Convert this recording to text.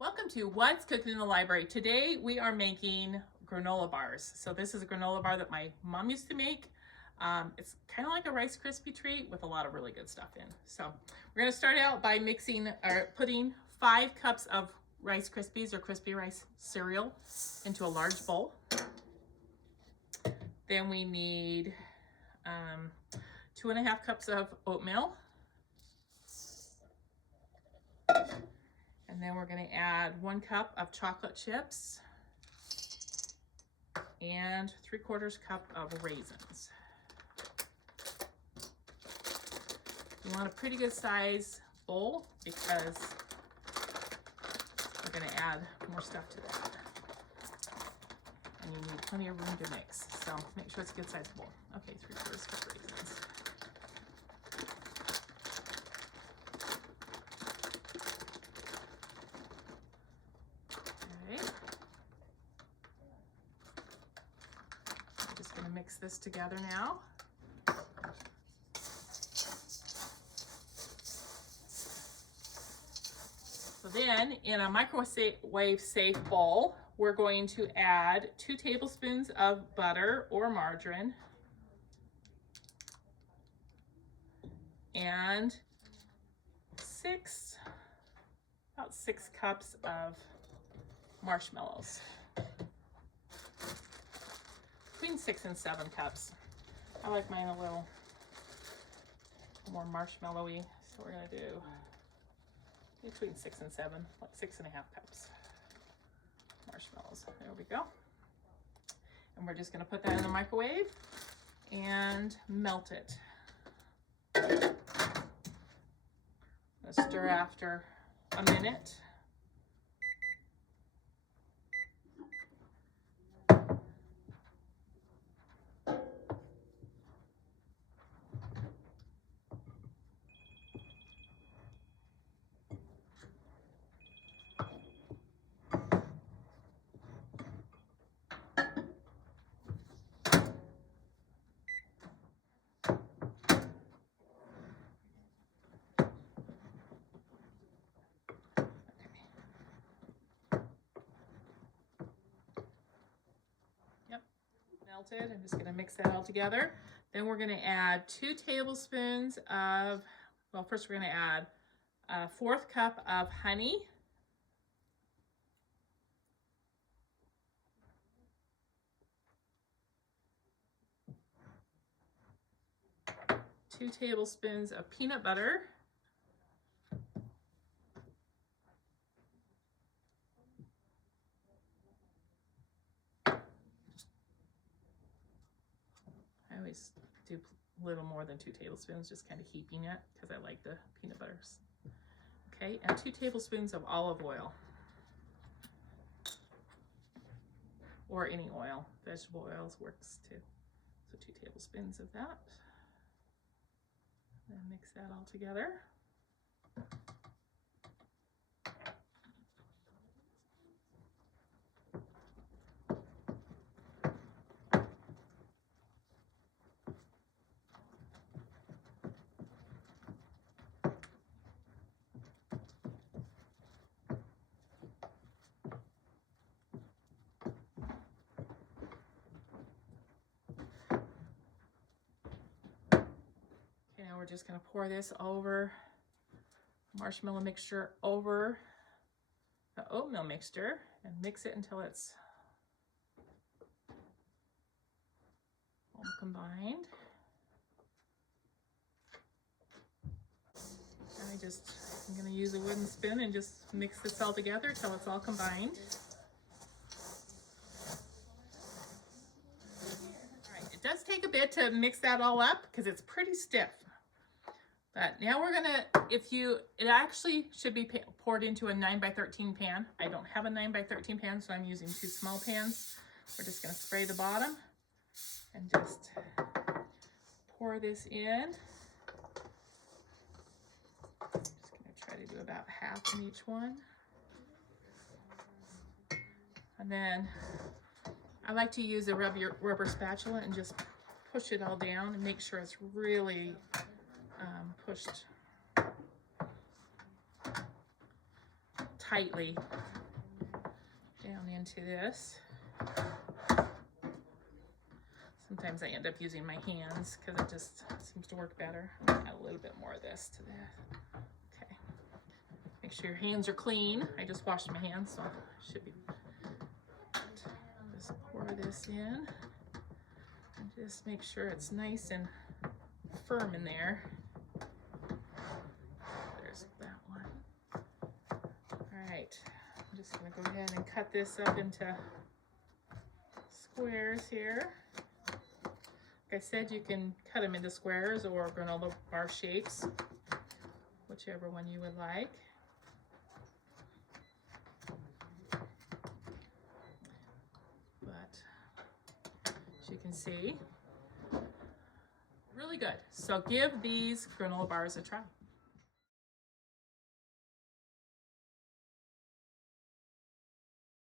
Welcome to What's Cooking in the Library. Today we are making granola bars. So this is a granola bar that my mom used to make. It's kind of like a Rice Krispie treat with a lot of really good stuff in. So we're going to start out by putting 5 cups of Rice Krispies or crispy rice cereal into a large bowl. Then we need 2.5 cups of oatmeal. And then we're going to add 1 cup of chocolate chips and 3/4 cup of raisins. You want a pretty good size bowl because we're going to add more stuff to that. And you need plenty of room to mix. So make sure it's a good size bowl. Okay, 3/4 cup raisins. Mix this together now. So then in a microwave safe bowl, we're going to add 2 tablespoons of butter or margarine and about 6 cups of marshmallows. Between 6 and 7 cups. I like mine a little more marshmallowy, so we're gonna do between 6 and 7, like 6.5 cups marshmallows. There we go. And we're just gonna put that in the microwave and melt it. Let's stir after a minute. Melted. I'm just going to mix that all together. Then we're going to add 2 tablespoons of, well, first we're going to add a 1/4 cup of honey. Two tablespoons of peanut butter. I always do a little more than 2 tablespoons, just kind of heaping it because I like the peanut butters. Okay, and 2 tablespoons of olive oil. Or any oil. Vegetable oils works too. So 2 tablespoons of that. Then mix that all together. Now we're just going to pour this over marshmallow mixture over the oatmeal mixture and mix it until it's all combined. And I'm going to use a wooden spoon and just mix this all together till it's all combined. All right, it does take a bit to mix that all up because it's pretty stiff. But now we're gonna, it actually should be poured into a 9x13 pan. I don't have a 9x13 pan, so I'm using 2 small pans. We're just gonna spray the bottom and just pour this in. Just gonna try to do about half in each one. And then I like to use a rubber spatula and just push it all down and make sure it's really pushed tightly down into this. Sometimes I end up using my hands because it just seems to work better. I'm gonna add a little bit more of this to this. Okay. Make sure your hands are clean. I just washed my hands, so it should be. Just pour this in and just make sure it's nice and firm in there. There's that one. All right, I'm just gonna go ahead and cut this up into squares here. Like I said, you can cut them into squares or granola bar shapes, whichever one you would like. But as you can see, really good. So give these granola bars a try.